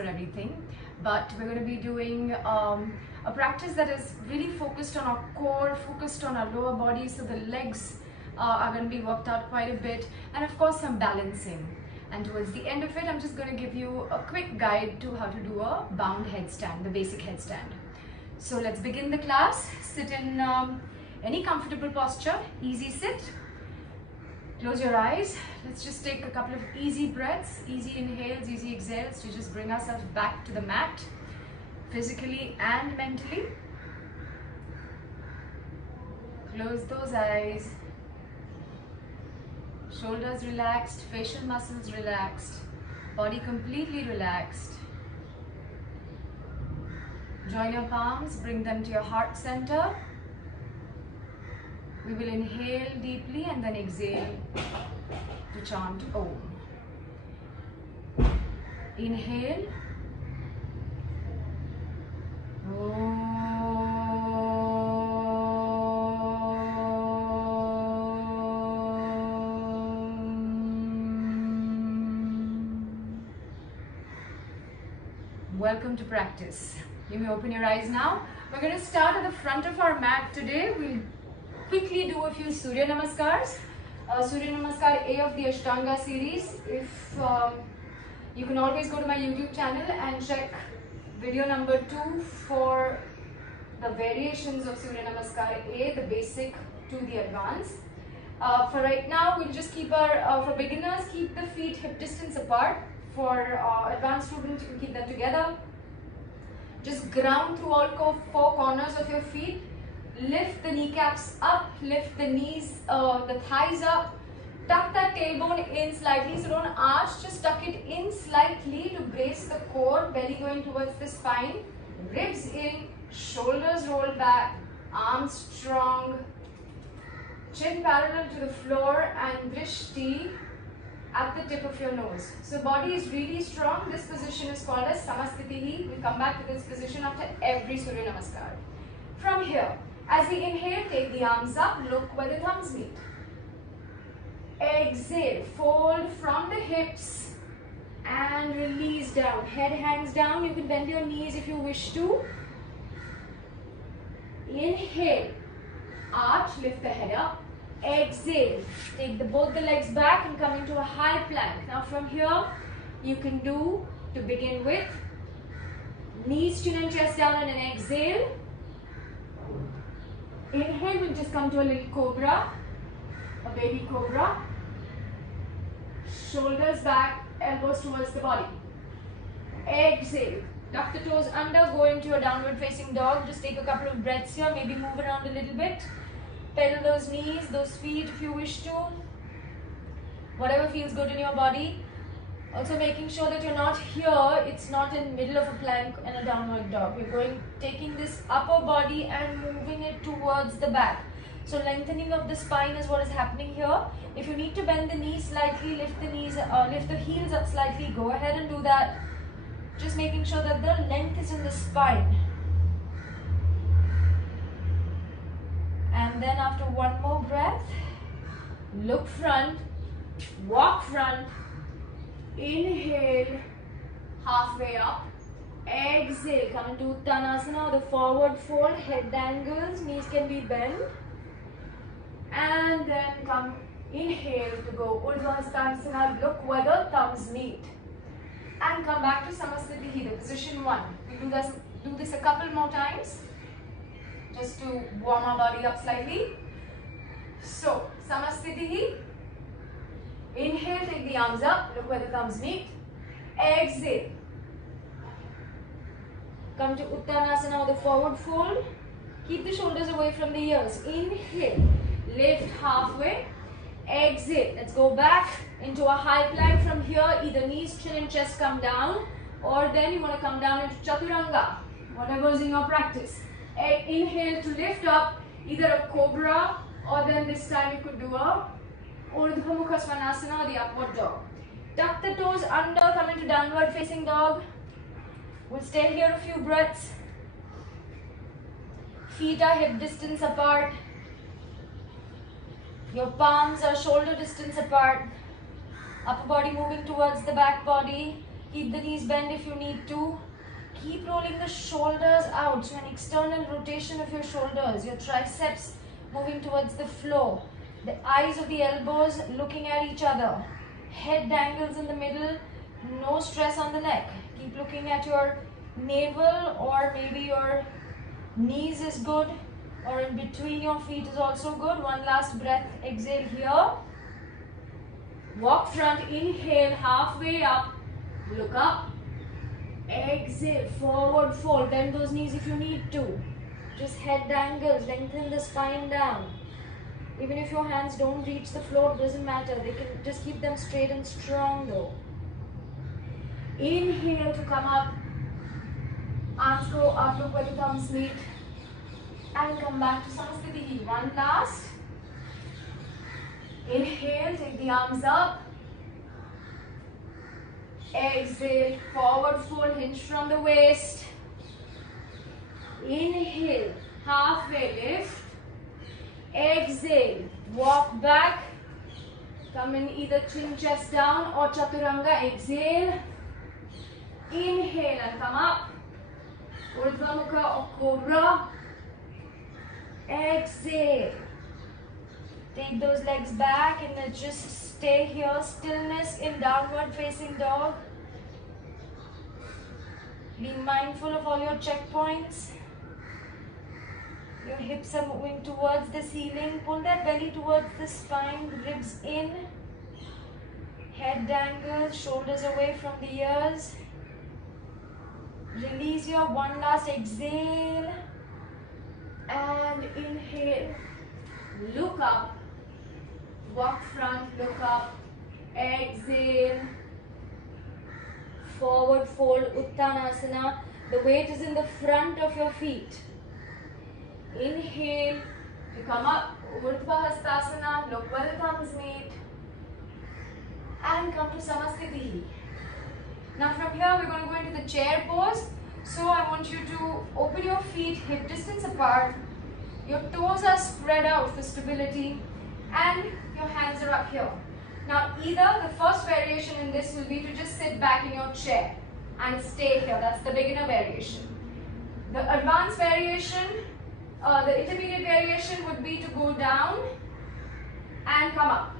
for everything, but we're going to be doing a practice that is really focused on our core, focused on our lower body, so the legs are going to be worked out quite a bit, and of course some balancing. And towards the end of it, I'm just going to give you a quick guide to how to do a bound headstand, the basic headstand. So let's begin the class. Sit in any comfortable posture, easy sit. Close your eyes. Let's just take a couple of easy breaths, easy inhales, easy exhales to just bring ourselves back to the mat, physically and mentally. Close those eyes. Shoulders relaxed, facial muscles relaxed, body completely relaxed. Join your palms, bring them to your heart center. We will inhale deeply and then exhale to chant Om. Inhale. Om. Welcome to practice. You may open your eyes now. We're going to start at the front of our mat today. We'll quickly do a few Surya Namaskars. Surya Namaskar A of the Ashtanga series. If you can always go to my YouTube channel and check video number 2 for the variations of Surya Namaskar A, the basic to the advanced. For right now, we'll just keep our, for beginners, keep the feet hip distance apart. For advanced students, you can keep them together. Just ground through all 4 corners of your feet. Lift the kneecaps up, lift the knees, the thighs up. Tuck that tailbone in slightly, so don't arch, just tuck it in slightly to brace the core, belly going towards the spine. Ribs in, shoulders roll back, arms strong. Chin parallel to the floor and drishti at the tip of your nose. So body is really strong. This position is called as Samasthiti. We'll come back to this position after every Surya Namaskar. From here, as we inhale, take the arms up, look where the thumbs meet. Exhale, fold from the hips and release down. Head hangs down. You can bend your knees if you wish to. Inhale, arch, lift the head up. Exhale, take both the legs back and come into a high plank. Now from here, you can do, to begin with, knees, chin and chest down on an exhale. Inhale, we'll just come to a little cobra, a baby cobra. Shoulders back, elbows towards the body. Exhale, tuck the toes under, go into a downward facing dog. Just take a couple of breaths here, maybe move around a little bit. Pedal those knees, those feet if you wish to. Whatever feels good in your body. Also making sure that you're not here, it's not in middle of a plank and a downward dog. You're taking this upper body and moving it towards the back. So lengthening of the spine is what is happening here. If you need to bend the knees slightly, lift the heels up slightly, go ahead and do that. Just making sure that the length is in the spine. And then after one more breath, look front, walk front, inhale, halfway up, exhale, come into Konasana, the forward fold, head dangles, knees can be bent, and then come, inhale to go Urdhva Hastasana, look where the thumbs meet, and come back to Samasthiti, the position 1. We'll do this a couple more times, just to warm our body up slightly. So, Samasthiti. Inhale, take the arms up, look where the thumbs meet. Exhale. Come to Uttanasana, the forward fold. Keep the shoulders away from the ears. Inhale, lift halfway. Exhale. Let's go back into a high plank from here. Either knees, chin and chest come down, or then you want to come down into Chaturanga, whatever is in your practice. Inhale to lift up, either a cobra, or then this time you could do a Urdhva Mukha Svanasana, or the upward dog. Tuck the toes under, come into downward facing dog. We'll stay here a few breaths. Feet are hip distance apart. Your palms are shoulder distance apart. Upper body moving towards the back body. Keep the knees bent if you need to. Keep rolling the shoulders out. So an external rotation of your shoulders. Your triceps moving towards the floor. The eyes of the elbows looking at each other. Head dangles in the middle. No stress on the neck. Keep looking at your navel, or maybe your knees is good, or in between your feet is also good. One last breath. Exhale here. Walk front. Inhale, halfway up. Look up. Exhale, forward fold. Bend those knees if you need to. Just head dangles. Lengthen the spine down. Even if your hands don't reach the floor, it doesn't matter. They can just keep them straight and strong though. Inhale to come up. Arms go up, look where the thumbs meet. And come back to Samasthiti. One last. Inhale, take the arms up. Exhale, forward fold, hinge from the waist. Inhale, halfway lift. Exhale, walk back. Come in either chin chest down or chaturanga. Exhale. Inhale and come up. Urdhva Mukha or cobra. Exhale. Take those legs back and then just stay here. Stillness in downward facing dog. Be mindful of all your checkpoints. Your hips are moving towards the ceiling. Pull that belly towards the spine. Ribs in. Head dangles. Shoulders away from the ears. Release your one last exhale. And inhale. Look up. Walk front, look up. Exhale. Forward fold, Uttanasana. The weight is in the front of your feet. Inhale to come up. Urdhva Hastasana. Look where the thumbs meet. And come to Samasthiti. Now from here we're going to go into the chair pose. So I want you to open your feet hip distance apart. Your toes are spread out for stability. And your hands are up here. Now either the first variation in this will be to just sit back in your chair and stay here. That's the beginner variation. The advanced variation, the intermediate variation would be to go down and come up.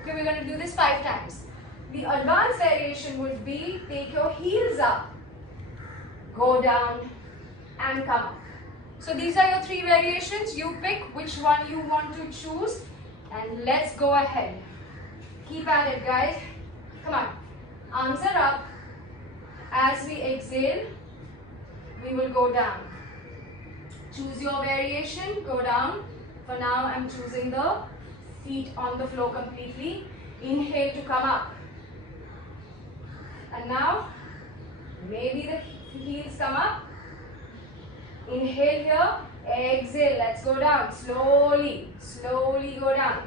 Okay, we're going to do this 5 times. The advanced variation would be take your heels up, go down and come up. So these are your 3 variations. You pick which one you want to choose and let's go ahead. Keep at it, guys. Come on. Arms are up. As we exhale, we will go down. Choose your variation, go down. For now, I'm choosing the feet on the floor completely. Inhale to come up. And now, maybe the heels come up. Inhale here, exhale, let's go down. Slowly, slowly go down.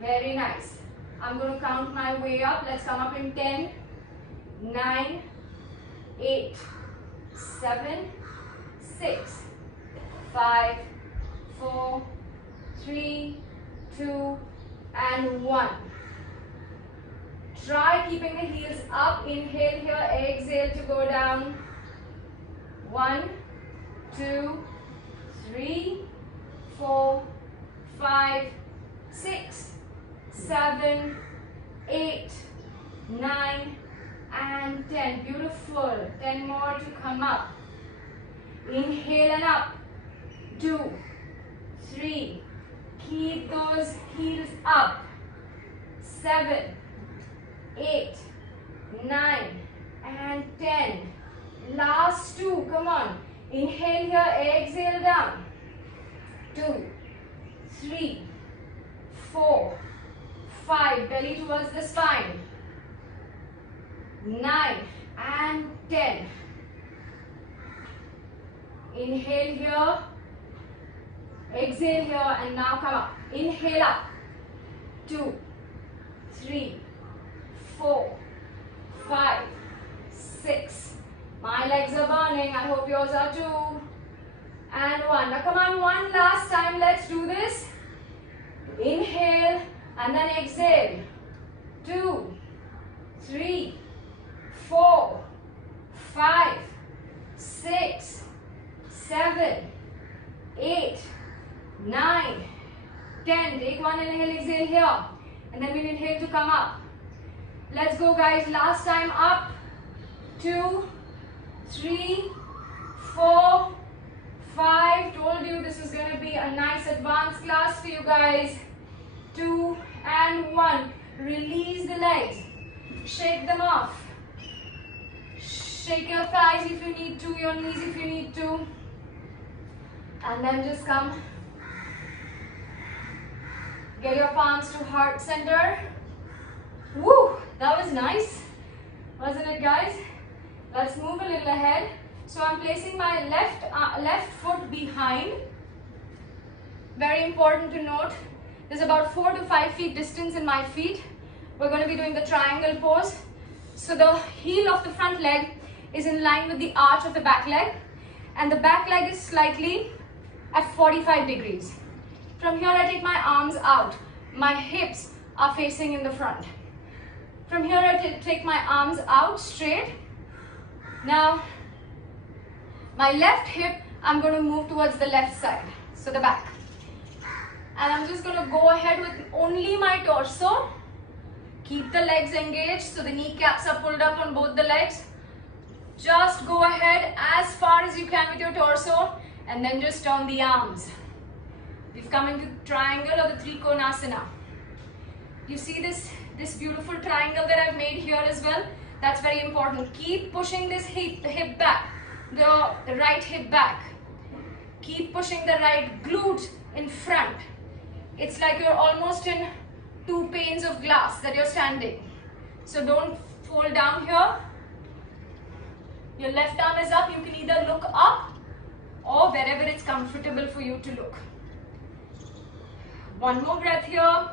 Very nice. I'm going to count my way up. Let's come up in 10, 9, 8, 7, 6, 5, 4, 3, 2, and 1. Try keeping the heels up. Inhale here, exhale to go down. 1, 2, 3, 4, 5, 6, 7, 8, 9, and 10. Beautiful. 10 more to come up. Inhale and up. 2, 3. Keep those heels up. 7, 8, 9, and 10. Last 2. Come on. Inhale here, exhale down. 2, 3, 4, 5. Belly towards the spine. 9 and 10. Inhale here, exhale here, and now come up. Inhale up. 2, 3, 4, 5, 6. My legs are burning. I hope yours are too. And 1. Now come on, one last time. Let's do this. Inhale and then exhale. 2, 3, 4, 5, 6, 7, 8, 9, 10. Take one inhale, exhale here. And then we'll inhale to come up. Let's go, guys. Last time up. 2, 3, 4, 5. Told you this is going to be a nice advanced class for you guys. 2 and 1. Release the legs. Shake them off. Shake your thighs if you need to, your knees if you need to. And then just come. Get your palms to heart center. Woo! That was nice. Wasn't it, guys? Let's move a little ahead. So I'm placing my left foot behind. Very important to note. There's about 4 to 5 feet distance in my feet. We're going to be doing the triangle pose. So the heel of the front leg is in line with the arch of the back leg. And the back leg is slightly at 45 degrees. From here I take my arms out. My hips are facing in the front. From here I take my arms out straight. Now my left hip I'm going to move towards the left side. So the back. And I'm just going to go ahead with only my torso. Keep the legs engaged so the kneecaps are pulled up on both the legs. Just go ahead as far as you can with your torso and then just turn the arms. We've come into triangle or the three Konasana. You see this beautiful triangle that I've made here as well? That's very important. Keep pushing this hip, the hip back, the right hip back. Keep pushing the right glute in front. It's like you're almost in 2 panes of glass that you're standing. So don't fall down here. Your left arm is up. You can either look up or wherever it's comfortable for you to look. One more breath here.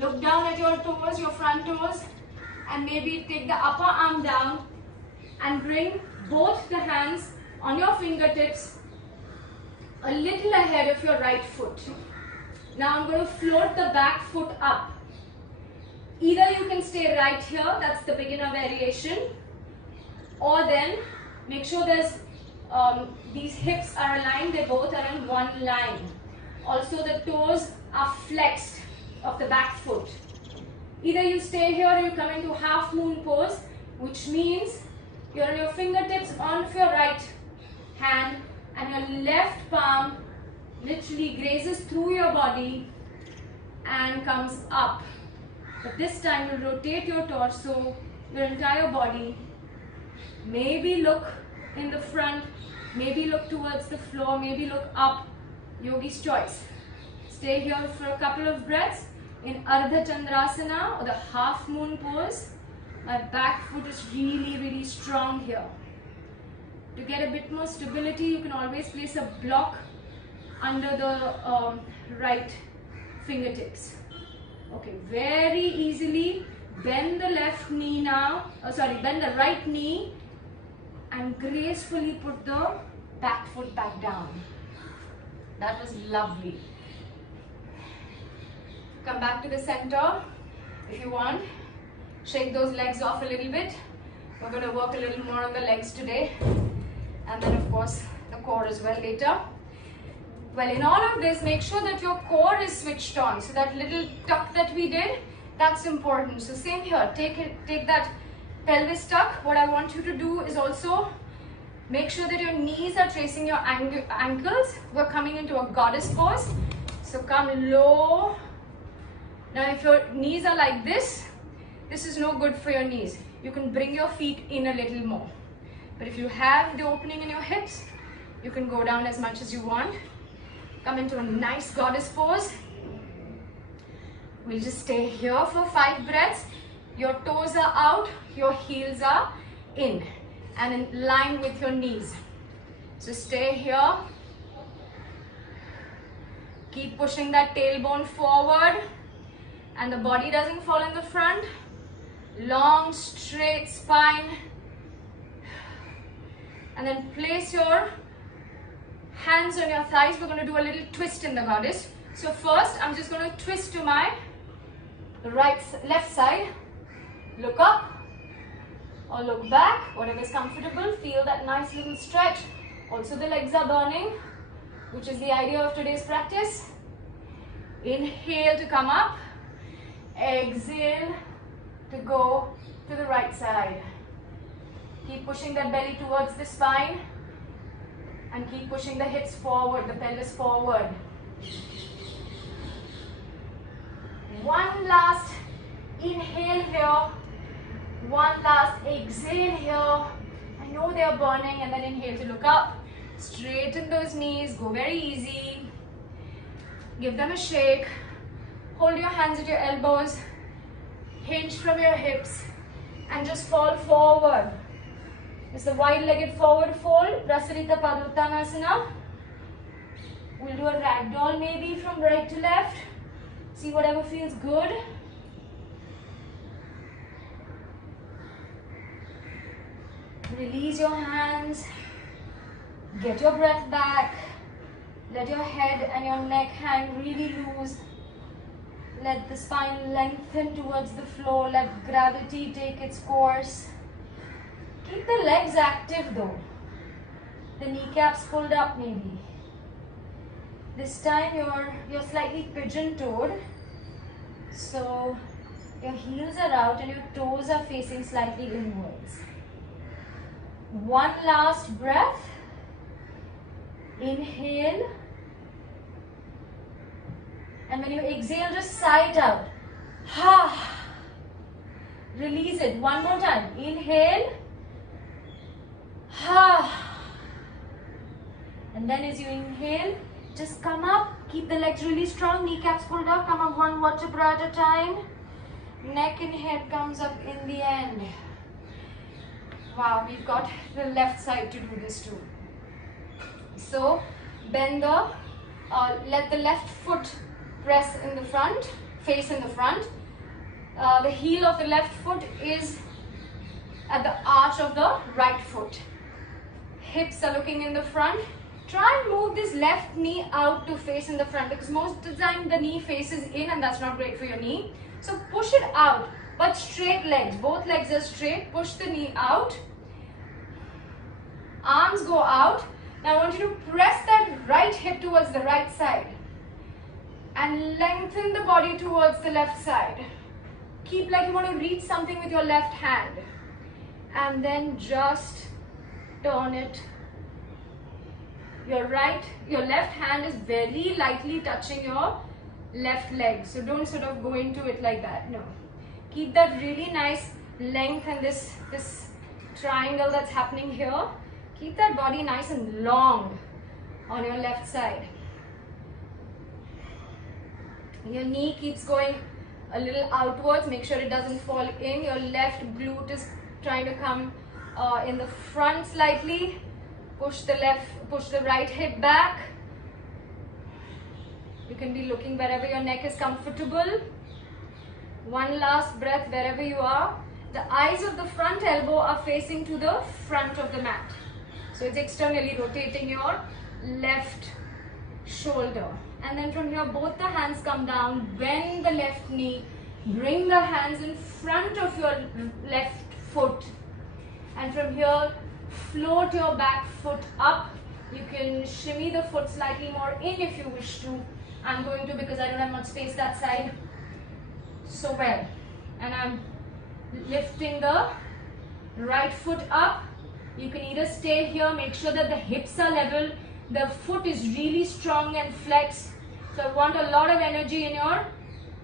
Look down at your toes, your front toes, and maybe take the upper arm down and bring both the hands on your fingertips a little ahead of your right foot. Now I'm going to float the back foot up. Either you can stay right here, that's the beginner variation, or then make sure there's these hips are aligned, they both are in one line. Also the toes are flexed of the back foot. Either you stay here or you come into half moon pose, which means you're on your fingertips onto your right hand and your left palm literally grazes through your body and comes up. But this time you'll rotate your torso, your entire body. Maybe look in the front, maybe look towards the floor, maybe look up. Yogi's choice. Stay here for a couple of breaths in Ardha Chandrasana or the half moon pose. My back foot is really strong here. To get a bit more stability, you can always place a block under the right fingertips. Okay, very easily bend the left knee now, bend the right knee and gracefully put the back foot back down. That was lovely. Come back to the center if you want. Shake those legs off a little bit. We're going to work a little more on the legs today. And then of course the core as well later. Well, in all of this, make sure that your core is switched on. So that little tuck that we did, that's important. So same here, take that pelvis tuck. What I want you to do is also make sure that your knees are tracing your ankles. We're coming into a goddess pose. So come low. Now if your knees are like this is no good for your knees. You can bring your feet in a little more. But if you have the opening in your hips, you can go down as much as you want. Come into a nice goddess pose. We'll just stay here for 5 breaths. Your toes are out, your heels are in and in line with your knees. So stay here. Keep pushing that tailbone forward and the body doesn't fall in the front. Long straight spine. And then place your hands on your thighs. We're going to do a little twist in the goddess. So first I'm just going to twist to my left side. Look up. or look back, whatever is comfortable. Feel that nice little stretch. Also the legs are burning, which is the idea of today's practice. Inhale to come up. Exhale to go to the right side. Keep pushing that belly towards the spine and keep pushing the hips forward, the pelvis forward. One last inhale here. One last exhale here. I know they are burning, and then inhale to look up. Straighten those knees. Go very easy. Give them a shake. Hold your hands at your elbows. Hinge from your hips and just fall forward. It's the wide-legged forward fold. Prasarita Padottanasana. We'll do a ragdoll maybe from right to left. See whatever feels good. Release your hands. Get your breath back. Let your head and your neck hang really loose. Let the spine lengthen towards the floor. Let gravity take its course. Keep the legs active though. The kneecaps pulled up maybe. This time you're slightly pigeon-toed. So your heels are out and your toes are facing slightly inwards. One last breath. Inhale. And when you exhale, just sigh it out. Ha. Release it. One more time. Inhale. Ha. And then as you inhale, just come up. Keep the legs really strong. Kneecaps pulled up. Come up one vertebra at a time. Neck and head comes up in the end. Wow, we've got the left side to do this too. So bend let the left foot press in the front, face in the front. The heel of the left foot is at the arch of the right foot. Hips are looking in the front. Try and move this left knee out to face in the front, because most of the time the knee faces in and that's not great for your knee. So push it out, but straight legs. Both legs are straight. Push the knee out. Arms go out. Now I want you to press that right hip towards the right side and lengthen the body towards the left side. Keep like you want to reach something with your left hand, and then just turn it. Your left hand is very lightly touching your left leg, so don't sort of go into it like that. No, keep that really nice length and this triangle that's happening here. Keep that body nice and long on your left side. Your knee keeps going a little outwards. Make sure it doesn't fall in. Your left glute is trying to come in the front slightly. Push the right hip back. You can be looking wherever your neck is comfortable. One last breath wherever you are. The eyes of the front elbow are facing to the front of the mat. So it's externally rotating your left shoulder. And then from here, both the hands come down. Bend the left knee. Bring the hands in front of your left foot. And from here, float your back foot up. You can shimmy the foot slightly more in if you wish to. I'm going to because I don't have much space that side. So well. And I'm lifting the right foot up. You can either stay here, make sure that the hips are level, the foot is really strong and flexed. So I want a lot of energy in your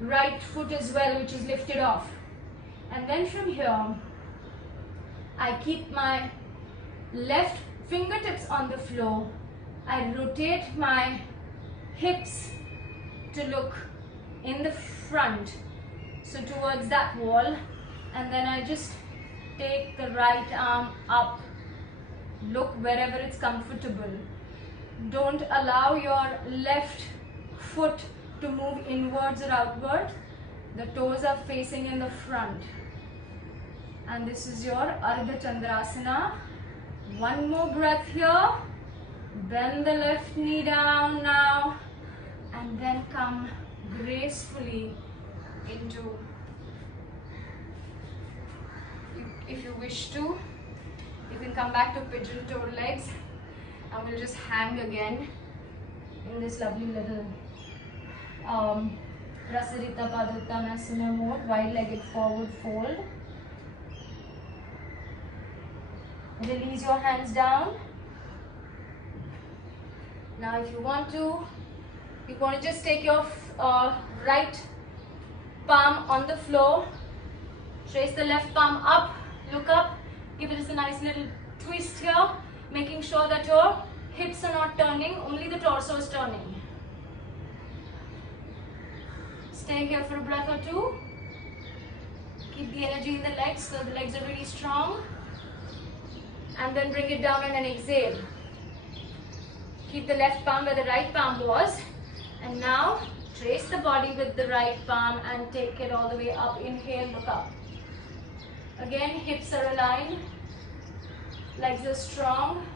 right foot as well, which is lifted off. And then from here, I keep my left fingertips on the floor. I rotate my hips to look in the front, so towards that wall, and then I just take the right arm up. Look wherever it's comfortable. Don't allow your left foot to move inwards or outward. The toes are facing in the front. And this is your Ardha Chandrasana. One more breath here. Bend the left knee down now. And then come gracefully into. if you wish to. You can come back to pigeon-toed legs, and we'll just hang again in this lovely little Prasarita Paduttanasana mode, wide-legged forward fold. Release your hands down. Now if you want to just take your right palm on the floor, trace the left palm up, look up, give it just a nice little twist here, making sure that your hips are not turning, only the torso is turning. Stay here for a breath or two. Keep the energy in the legs so the legs are really strong. And then bring it down and then exhale. Keep the left palm where the right palm was. And now trace the body with the right palm and take it all the way up. Inhale, look up. Again, hips are aligned. Legs are strong.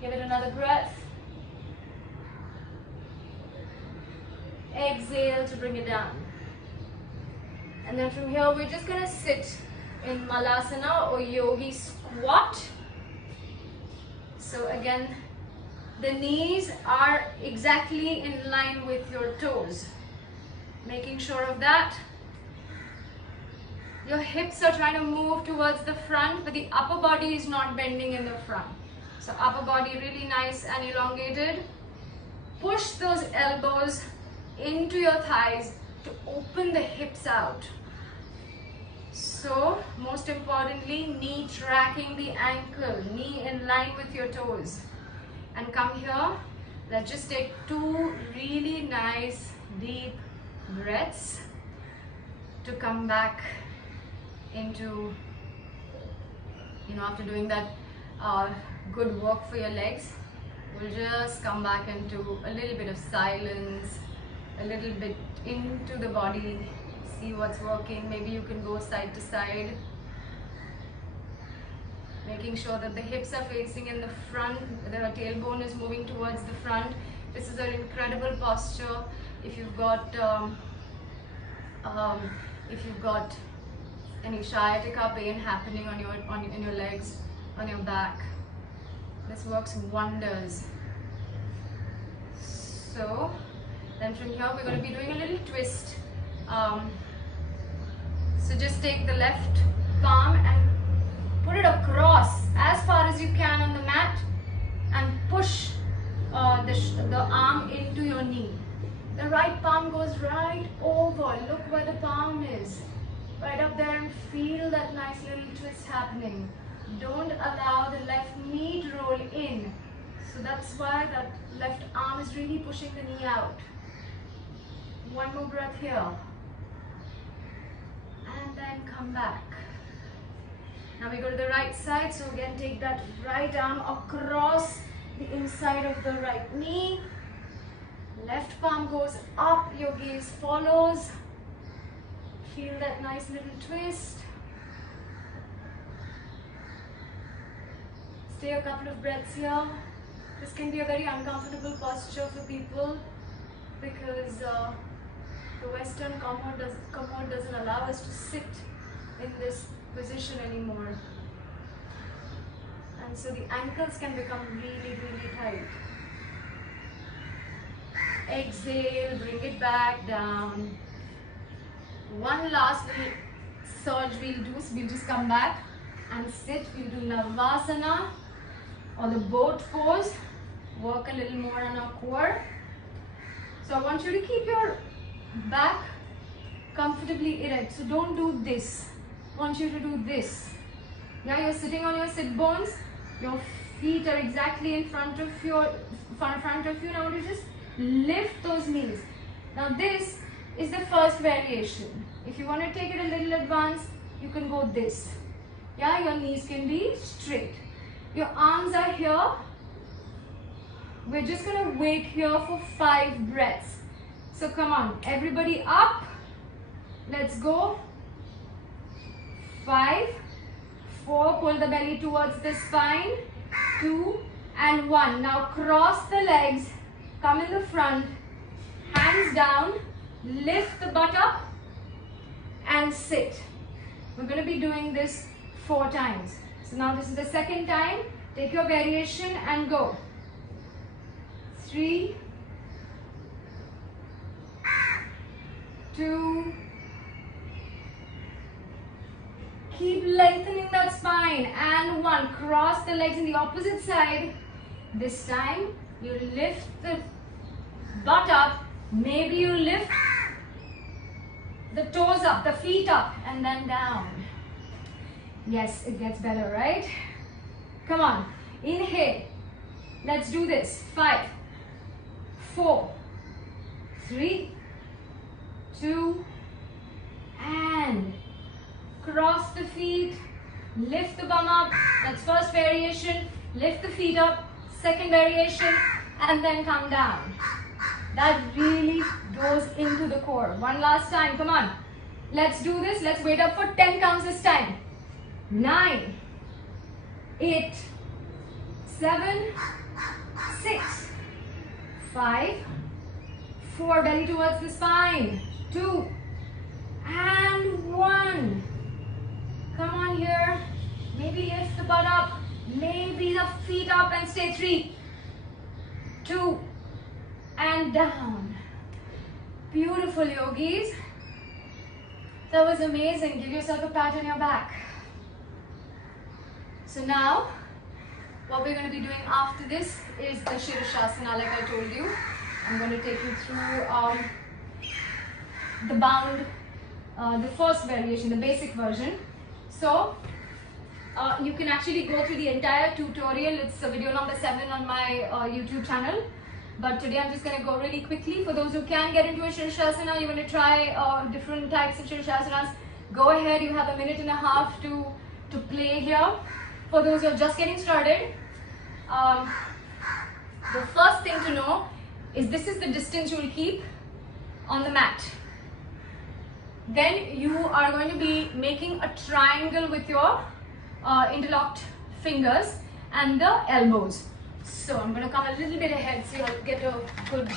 Give it another breath. Exhale to bring it down. And then from here, we're just going to sit in Malasana or Yogi squat. So again, the knees are exactly in line with your toes. Making sure of that. Your hips are trying to move towards the front, but the upper body is not bending in the front. So upper body really nice and elongated. Push those elbows into your thighs to open the hips out. So most importantly, knee tracking the ankle, knee in line with your toes. And come here, let's just take two really nice deep breaths to come back into, after doing that good work for your legs, we'll just come back into a little bit of silence, a little bit into the body, see what's working. Maybe you can go side to side, making sure that the hips are facing in the front, the tailbone is moving towards the front. This is an incredible posture if you've got any sciatica pain happening on your legs, on your back. This works wonders. So then from here we're going to be doing a little twist. So just take the left palm and put it across as far as you can on the mat and push the arm into your knee. The right palm goes right over. Look where the palm is. Right up there, and feel that nice little twist happening. Don't allow the left knee to roll in. So that's why that left arm is really pushing the knee out. One more breath here. And then come back. Now we go to the right side. So again, take that right arm across the inside of the right knee. Left palm goes up, your gaze follows. Feel that nice little twist. Stay a couple of breaths here. This can be a very uncomfortable posture for people because the Western commode doesn't allow us to sit in this position anymore. And so the ankles can become really, really tight. Exhale, bring it back down. One last little surge we'll do, so we'll just come back and sit. We'll do Navasana or the boat pose, work a little more on our core. So I want you to keep your back comfortably erect, so don't do this. I want you to do this. Now you're sitting on your sit bones, your feet are exactly in front of you. Now you just lift those knees. Now this is the first variation. If you want to take it a little advanced, you can go this. Yeah, your knees can be straight. Your arms are here. We're just going to wait here for 5 breaths. So come on, everybody up. Let's go. 5, 4, pull the belly towards the spine. 2 and 1. Now cross the legs, come in the front, hands down, lift the butt up and sit. We're going to be doing this 4 times. So now this is the second time. Take your variation and go. 3, 2, keep lengthening that spine, and 1. Cross the legs in the opposite side. This time you lift the butt up, maybe you lift the toes up, the feet up, and then down. Yes, it gets better, right? Come on, inhale. Let's do this. 5, 4, 3, 2, and cross the feet, lift the bum up. That's first variation. Lift the feet up. Second variation, and then come down. That really goes into the core. One last time, come on. Let's do this. Let's wait up for 10 counts this time. 9, 8, 7, 6, 5, 4, belly towards the spine, 2, and 1. Come on here. Maybe lift the butt up. Maybe the feet up and stay. 3, 2, and down. Beautiful, yogis. That was amazing. Give yourself a pat on your back. So now, what we're going to be doing after this is the Shirashasana, like I told you. I'm going to take you through the bound, the first variation, the basic version. So, you can actually go through the entire tutorial. It's video number 7 on my YouTube channel. But today I'm just going to go really quickly. For those who can get into a Shirashasana, you're going to try different types of Shirshasanas. Go ahead, you have a minute and a half to play here. For those who are just getting started, the first thing to know is this is the distance you will keep on the mat. Then you are going to be making a triangle with your interlocked fingers and the elbows. So I'm going to come a little bit ahead so you'll get a good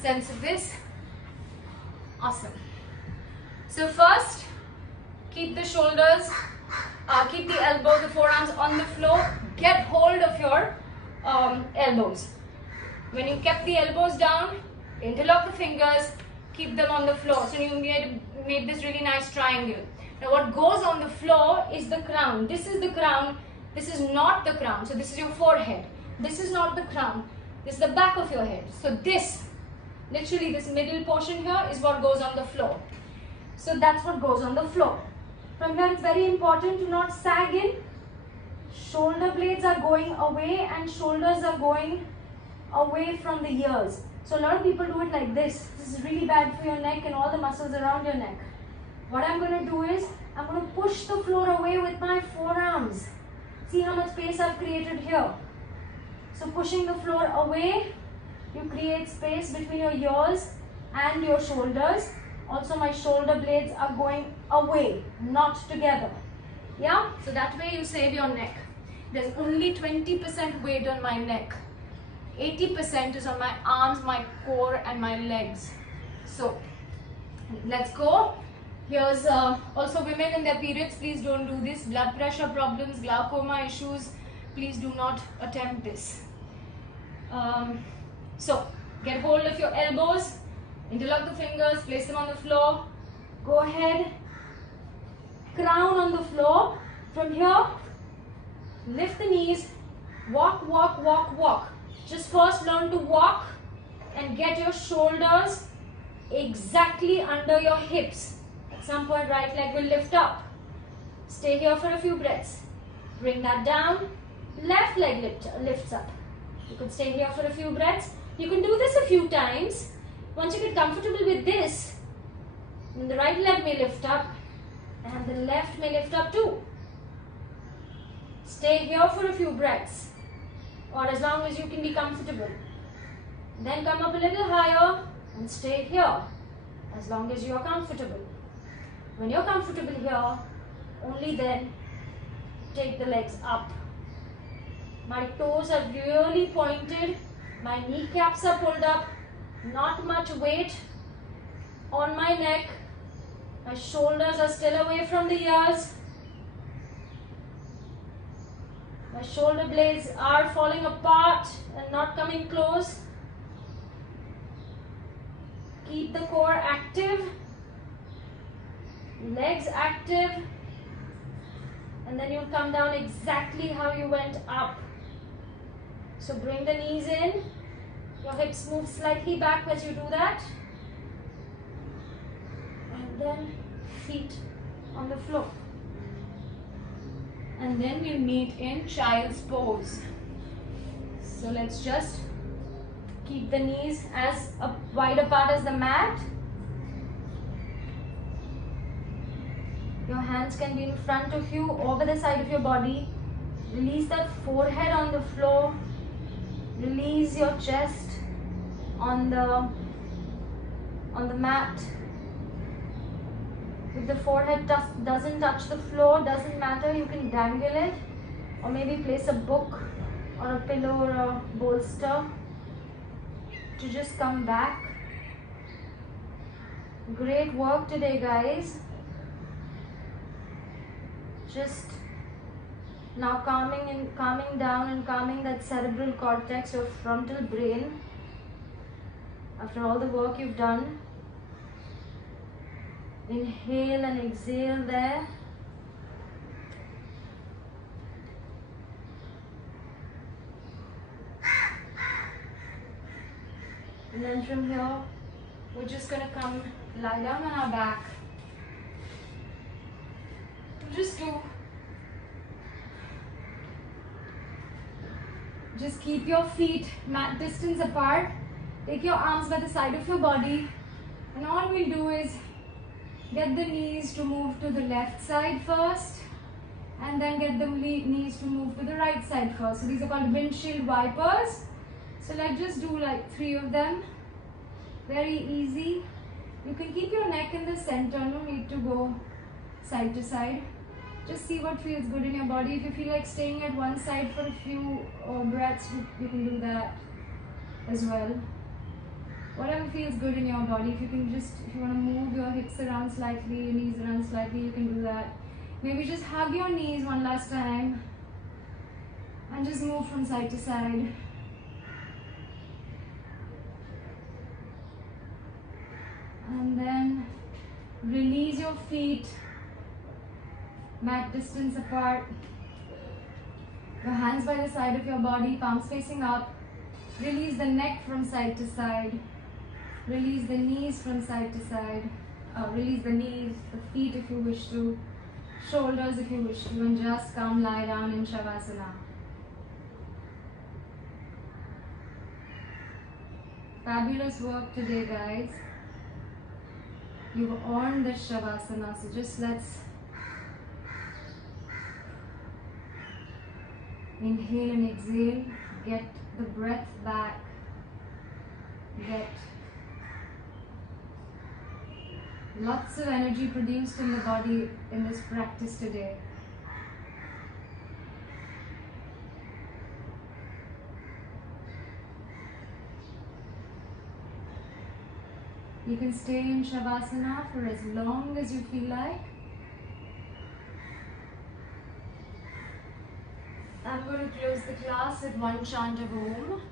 sense of this. Awesome. So first, keep the shoulders, keep the elbows, the forearms on the floor. Get hold of your elbows. When you kept the elbows down, interlock the fingers, keep them on the floor. So you made this really nice triangle. Now what goes on the floor is the crown. This is the crown. This is not the crown. So this is your forehead. This is not the crown. This is the back of your head. So this, literally this middle portion here is what goes on the floor. So that's what goes on the floor. From here it's very important to not sag in. Shoulder blades are going away and shoulders are going away from the ears. So a lot of people do it like this. This is really bad for your neck and all the muscles around your neck. What I'm going to do is, I'm going to push the floor away with my forearms. See how much space I've created here. So pushing the floor away, you create space between your ears and your shoulders. Also my shoulder blades are going away, not together. Yeah, so that way you save your neck. There's only 20% weight on my neck. 80% is on my arms, my core and my legs. So let's go. Here's also women in their periods, please don't do this. Blood pressure problems, glaucoma issues, please do not attempt this. So get hold of your elbows, interlock the fingers, place them on the floor. Go ahead, crown on the floor. From here, lift the knees, walk, walk, walk, walk. Just first learn to walk and get your shoulders exactly under your hips. At some point, right leg will lift up. Stay here for a few breaths. Bring that down. Left leg lifts up. You could stay here for a few breaths. You can do this a few times. Once you get comfortable with this, then the right leg may lift up and the left may lift up too. Stay here for a few breaths, or as long as you can be comfortable. Then come up a little higher and stay here as long as you are comfortable. When you're comfortable here, only then take the legs up. My toes are really pointed, my kneecaps are pulled up, not much weight on my neck, my shoulders are still away from the ears. My shoulder blades are falling apart and not coming close. Keep the core active, legs active, and then you'll come down exactly how you went up. So bring the knees in, your hips move slightly back as you do that, and then feet on the floor. And then we'll meet in child's pose. So let's just keep the knees as wide apart as the mat. Your hands can be in front of you, over the side of your body. Release that forehead on the floor. Release your chest on the mat. If the forehead doesn't touch the floor, doesn't matter, you can dangle it, or maybe place a book or a pillow or a bolster to just come back. Great work today, guys. Just now calming down and calming that cerebral cortex, your frontal brain, after all the work you've done. Inhale and exhale there. And then from here, we're just going to come lie down on our back. Just keep your feet mat distance apart. Take your arms by the side of your body. And all we'll do is get the knees to move to the left side first, and then get the knees to move to the right side first. So these are called Windshield Wipers. So let's just do like 3 of them. Very easy. You can keep your neck in the center, no need to go side to side. Just see what feels good in your body. If you feel like staying at one side for a few breaths, you can do that as well. Whatever feels good in your body. If you want to move your hips around slightly, your knees around slightly, you can do that. Maybe just hug your knees one last time and just move from side to side. And then release your feet mat distance apart. Your hands by the side of your body, palms facing up. Release the neck from side to side. Release the knees from side to side. Release the knees, the feet if you wish to, shoulders if you wish to, and just come lie down in Shavasana. Fabulous work today, guys. You've earned this Shavasana, so just let's inhale and exhale, get the breath back, get lots of energy produced in the body in this practice today. You can stay in Shavasana for as long as you feel like. I'm going to close the class with one chant of Om.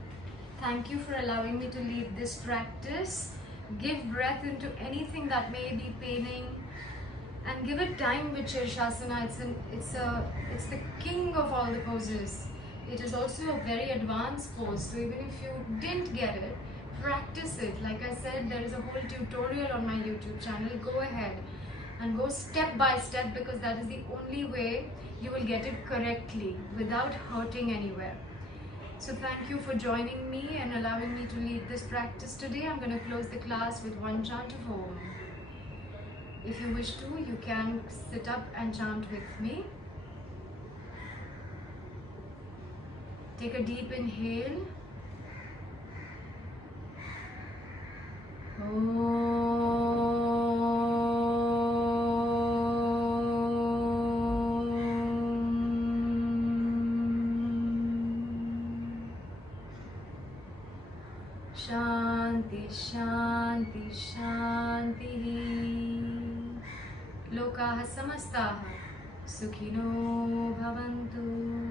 Thank you for allowing me to lead this practice. Give breath into anything that may be paining, and give it time with Shirashasana. It's the king of all the poses. It is also a very advanced pose, so even if you didn't get it, practice it. Like I said, there is a whole tutorial on my YouTube channel. Go ahead and go step by step, because that is the only way you will get it correctly without hurting anywhere. So thank you for joining me and allowing me to lead this practice today. I'm going to close the class with one chant of Om. If you wish to, you can sit up and chant with me. Take a deep inhale. Shanti, Shanti, Shanti. Lokaha samastaha sukhino bhavantu.